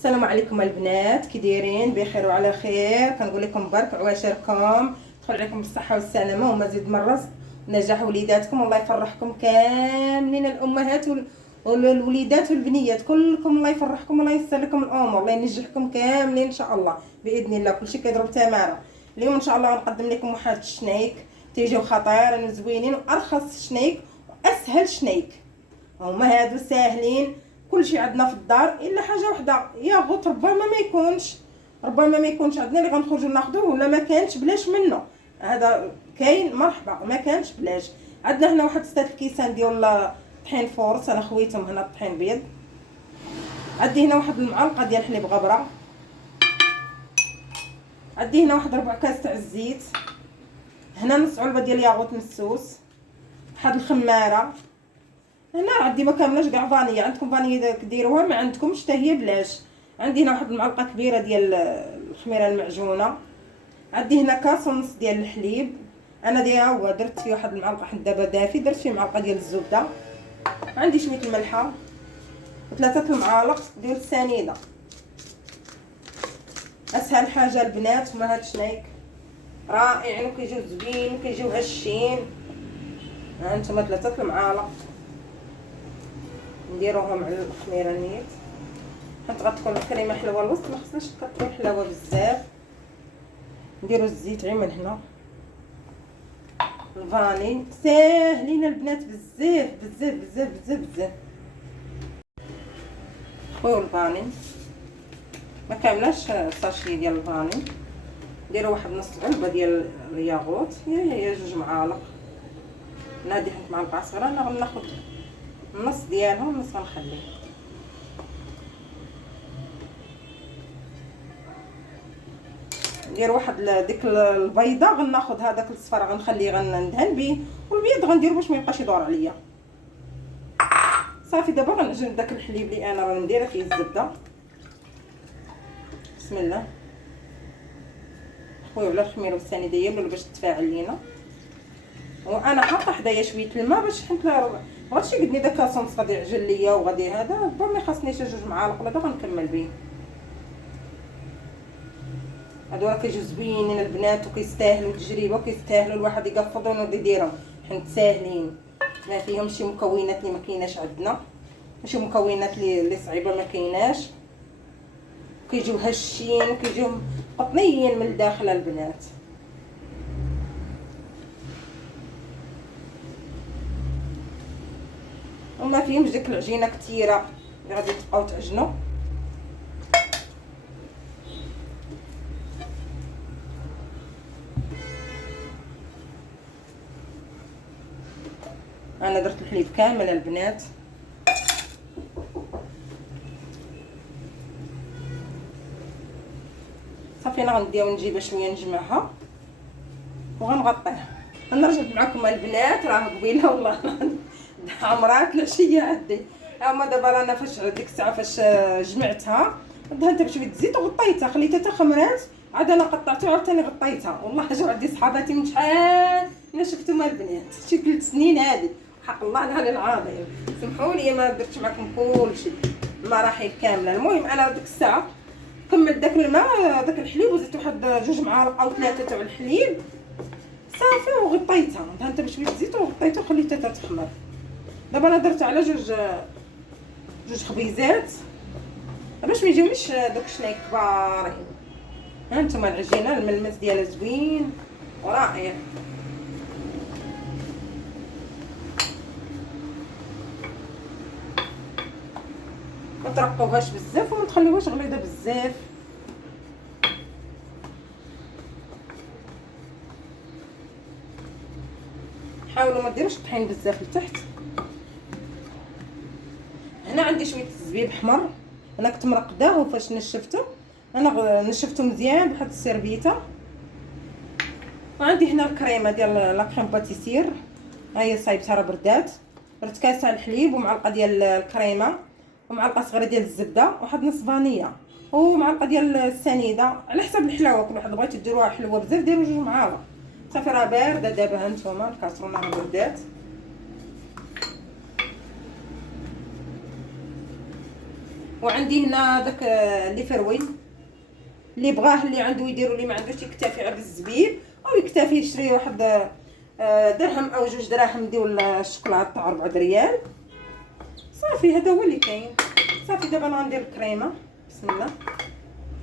السلام عليكم البنات، كي دايرين؟ بخير وعلى خير. كنقول لكم بارك عواشركم، تدخل عليكم بالصحه والسلامه ومزيد من الرزق ونجاح وليداتكم. الله يفرحكم كاملين، الامهات والوليدات والبنيات كلكم. الله يفرحكم والله ييسر لكم الامور، الله ينجحكم كاملين ان شاء الله باذن الله. كلشي كيضرب تماره. اليوم ان شاء الله غنقدم لكم واحد الشنيك تيجيو خطيرين وزوينين، وارخص شنيك واسهل شنيك. هما هادو ساهلين، كلشي عندنا في الدار الا حاجه وحده، ياغوت ربما ما يكونش عندنا اللي غنخرجوا ناخذوه، ولا ما كانش بلاش منه. هذا كاين مرحبا، ما كانش بلاش. عندنا هنا واحد 6 الكيسان ديال طحين فورس، انا خويتهم هنا الطحين بيض. عندي هنا واحد المعلقه ديال حليب غبره. عندي هنا واحد 4 كاس تاع الزيت. هنا نص علبه ديال ياغوت مسوس. واحد الخماره. هنا عندي ما كاملاش كاع فانيا، عندكم فانيا ديروها، ما عندكمش حتى هي بلاش. عندي هنا واحد المعلقه كبيره ديال الخميره المعجونه. عندي هنا كاس ونص ديال الحليب، انا دايره درت فيه واحد المعلقه حتى دابا دافي، درت فيه معلقه ديال الزبده. عندي شويه الملحه و3 المعالق ديال السنيده. اسهل حاجه البنات هما هاد الشنيك، رائعين وكيجيو زوين وكيجيو هشين. ها انتما 3 المعالق نديروهم على الخميره نيت، حيت غتكون الكريمه حلوه الوسط، ما خصناش تكثروا الحلاوه بزاف. نديروا الزيت غير من هنا. الفاني ساهلين البنات بزاف بزاف بزاف بزاف بزاف. خويو الفاني ما كاملاش ساشي ديال الفاني. نديروا واحد نص علبه ديال الياغوت، هي 2 معالق. نادي حيت معلقه صغيره، انا غناخذ النص ديالهم والنص غنخليه. ندير واحد ديك البيضه، غناخذ هذاك الصفر غنخليه غندهن به، والبيض غندير باش ما يبقاش يدور عليا. صافي دابا غنعجن داك الحليب اللي انا راه نديره فيه الزبده. بسم الله. خويا ولا الخميره والثاني ديالو باش تتفاعل لينا. وانا حاطه حدايا شويه الماء باش حيت بغيتش يقدني داك كاسونس غادي يعجن ليا وغادي هذا، ربما ما خاصنيش 2 معالق ولا غنكمل به. هادو راه كيجيو زوينين البنات وكيستاهلوا التجربه وكيستاهلوا الواحد يقفضهم ويديرهم، حيت ساهلين ما فيهم شي مكونات اللي ما كايناش عندنا، ماشي مكونات اللي صعيبه ما كايناش. كيجيو هشين وكيجيو قطنيين من الداخل البنات. وما فيهمش ديك العجينه كثيره اللي غادي تبقاو تعجنوا. انا درت الحليب كامل البنات. صافي انا غنديها ونجيبها شويه نجمعها وغنغطيها. انا رجعت معكم البنات، راه قبيله والله عمرات العشيه عندي. هما دابا رانا فاش ديك الساعه فاش جمعتها دهنتها بشويه الزيت وغطيتها، خليتها حتى خمرات، عاد انا قطعتها وعاد ثاني غطيتها. والله جاو عندي صحاباتي من شحال الا شفتهم البنات، شي 3 سنين هذه، حق الله العلي العظيم. سمحوا لي ما درتش معكم كلشي المراحل كامله. المهم انا ديك الساعه كملت داك الماء داك الحليب وزدت واحد 2 معالق او 3 تاع الحليب صافي، وغطيتها دهنتها بشويه الزيت وغطيتها وخليتها تخمر. دابا انا درت على جوج خبيزات باش ما يجيونيش دوك الشنايك كبارين. ها انتم العجينه الملمس ديالها زوين ورائع. ما ترقوهاش بزاف وما تخليوهاش غليظه بزاف. حاولوا ما ديروش الطحين بزاف لتحت. هنا عندي شويه الزبيب احمر، انا كنت مرقداه وفاش نشفته انا نشفته مزيان بواحد السيربيته. وعندي هنا الكريمه ديال لا كريم باتيسير، ها هي صايبتها راه بردات. درت كاس تاع الحليب ومعلقه ديال الكريمه ومعلقه صغيره ديال الزبده وواحد نص فانيا ومعلقه ديال السنيده، على حسب الحلاوه. كل واحد بغيتو ديروها حلوه بزاف ديروا 2 معالق. صافي راه بارده دابا، ها نتوما الكاسرونه راه بردات. وعندي هنا داك اللي فروي، اللي بغاه اللي عنده يديروا، اللي ما عندوش يكتفي على بالزبيب او يكتفي يشري واحد درهم او 2 دراهم نديو الشوكولاط تاع 4 ريال. صافي هذا هو اللي كاين. صافي دابا انا غندير الكريمه. بسم الله.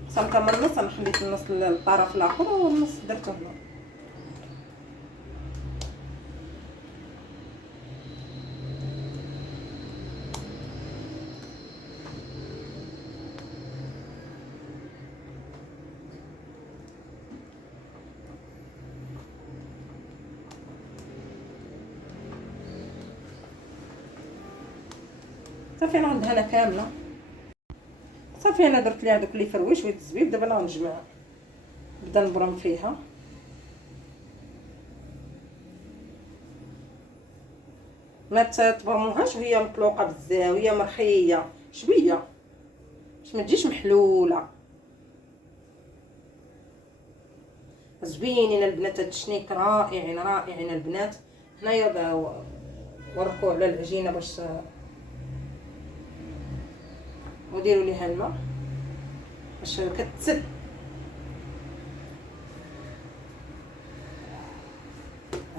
صمتها من النص، انا خليت النص للطرف الاخر والنص درته هنا. صافي انا عندها انا كامله. صافي انا درت ليها دوك اللي فروي شويه الزبيب. دابا انا غنجمع، نبدا نبرم فيها. ما تبرموهاش وهي مطلوقه بزاف وهي مرخيه شويه باش ما تجيش محلوله. زوينين البنات، هاد الشنيك رائعين رائعين البنات. هنايا ورقوا على العجينه باش وديروا ليها الماء باش كتسد.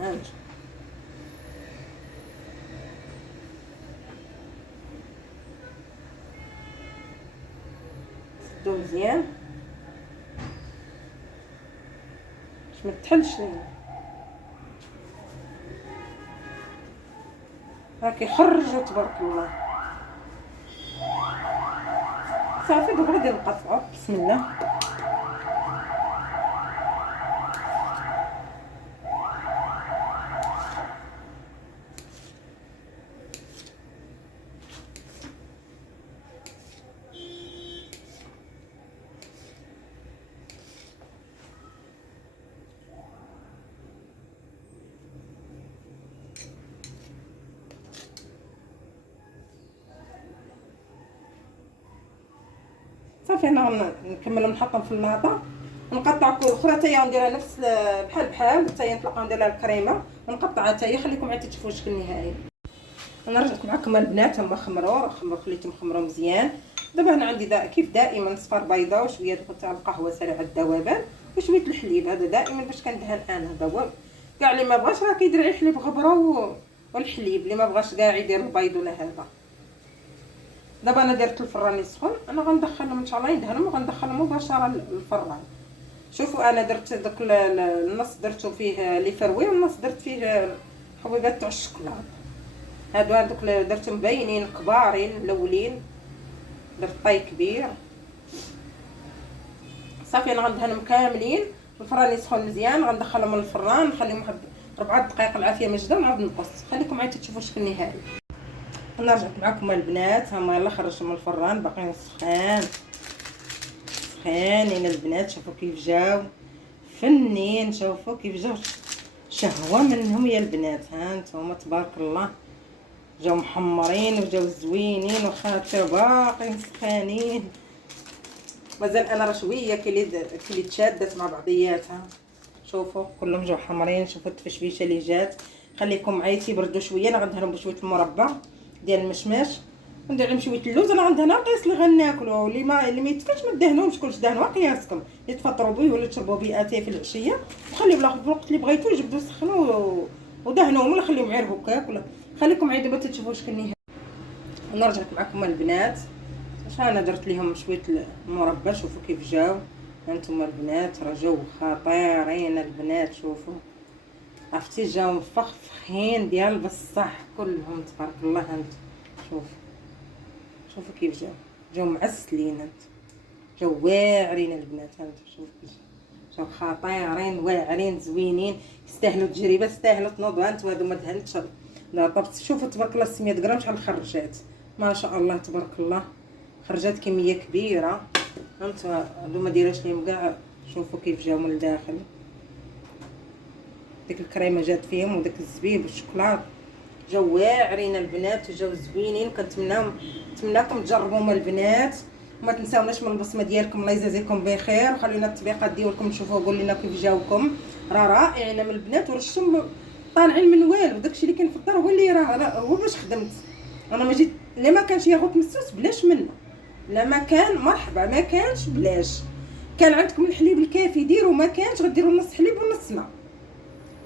هانت سدو مزيان باش ما تحلش لينا. راكي خرجوا تبارك الله. صافي دابا غادي نقطعو. بسم الله. صافي انا نكمل نحطهم في اللاطه ونقطع كل اخرى تاهي نديرها نفس بحال تاهي نطلقها ندير لها الكريمه ونقطعها تاهي. خليكم عاد تشوفوا الشكل النهائي. انا رجعت معكم البنات، هما خمروا خليتهم خمروا مزيان. دابا هنا عندي كيف دائما صفار بيضاء وشويه تاع القهوه سريعه الذوبان وشويه الحليب. هذا دائما باش كندهن انا. هذا هو كاع اللي ما بغاش راه كيدير غير حليب غبره والحليب، اللي ما بغاش كاع يدير البيض ولا هذا. دابا انا درت الفران يسخن، انا غندخلهم ان شاء الله يدهنوا وغندخلهم مباشره للفران. شوفوا انا درت داك النص درتو فيه لي فروي والنص درت فيه حبيبات تاع الشوكولاط. هذوك درتهم مبينين كبارين الاولين، درت طاي كبير. صافي انا غندهنهم كاملين. الفران يسخن مزيان، غندخلهم للفران نخليهم واحد 4 دقائق العافيه مجده ونعاود نقص. خليكم عاد تشوفوا الشكل النهائي. انا رجعت معكم البنات، هما يلا خرجتهم من الفران باقيين سخان سخانين البنات. شوفوا كيف جاو فنين، شوفوا كيف جاو شهوه منهم يا البنات. ها نتوما تبارك الله جاو محمرين وجاو زوينين وخاطر باقيين سخانين. مازال انا راه شويه كلي تشادت مع بعضياتها. شوفوا كلهم جاو حمرين. شوفوا التفشفيشه اللي جات. خليكم معايا تيبردوا شويه. انا غندهنهم بشويه المربى ديال المشماش وندير لهم شويه اللوز. انا عندها قياس اللي غناكلو، اللي ما يتفاش ما دهنوهمش، كلشي دهنوا قياسكم اللي تفطروا به ولا تشربوا به اتاي في العشيه. وخليو في الوقت اللي بغيتو جبدوا سخنوا ودهنوهم ولا خليهم غير هكاك. ولا خليكم عاد دابا تشوفوا شكل النهائي. انا رجعت معكم البنات. انا درت لهم شويه المربى. شوفوا كيف جاو هانتوما البنات، راه جاو خطيرين البنات. شوفوا عرفتي جاو مفخفخين ديال بصح كلهم تبارك الله. هانت شوفوا كيف جاو معسلين. هانت جاو واعرين البنات. هانت شوفوا جاو خطيرين واعرين زوينين، يستاهلوا التجربه، يستاهلوا تنوضوا. هانت هادو ما دهنتش لا طبت. شوفوا تبارك الله 600 غرام شحال خرجات، ما شاء الله تبارك الله، خرجات كميه كبيره. هانت هادو ما ديروش ليهم كاع. شوفوا كيف جاو من الداخل، ديك الكريمه جات فيهم وداك الزبيب والشوكولاط. جاو واعرين البنات وجاو زوينين. نتمناكم تجربوهم البنات. وما تنساوناش من البصمه ديالكم. الله يجازيكم بخير، وخلينا التطبيقات ديالكم تشوفوا قول لنا كيف جاوكم. راه رائعين من البنات ورشتم طالعين من والو. داكشي اللي كاين في الدار هو اللي راه هو باش خدمت انا. ما جيت اللي ما كانش ياخذ مسوس بلاش منه. لا ما كان مرحبا، ما كانش بلاش. كان عندكم الحليب الكافي ديروا، ما كانش غديروا نص حليب ونص ماء.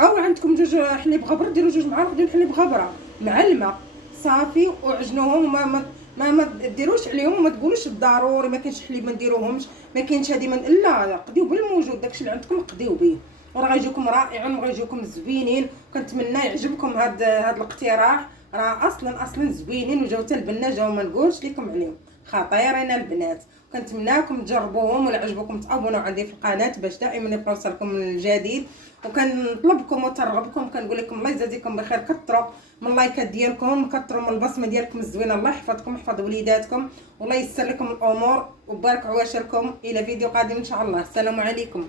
او عندكم جوج حليب غبر ديروا 2 معالق ديال الحليب غبره مع الماء صافي، وعجنوهم. ما ديروش عليهم وما تقولوش ضروري ما كاينش حليب ما نديروهمش، ما كاينش هذه من لا، قديو بالموجود داكشي اللي عندكم قديو به، وراه غيجيكم رائعين وغيجيكم زوينين. كنتمنى يعجبكم هاد الاقتراح، راه اصلا زوينين، وجاو حتى البنات جاو ما نقولش لكم عليهم خطيرين البنات. كنتمناكم تجربوهم، ولا عجبكم تابونوا عندي في القناه باش دائما يبقى يوصلكم الجديد. وكنطلبكم وترغبكم، كنقول لكم الله يجازيكم بخير، كثروا من اللايكات ديالكم، كثروا من البصمه ديالكم الزوينه. الله يحفظكم يحفظ وليداتكم، والله يسر لكم الامور وبارك عواشركم. الى فيديو قادم ان شاء الله. السلام عليكم.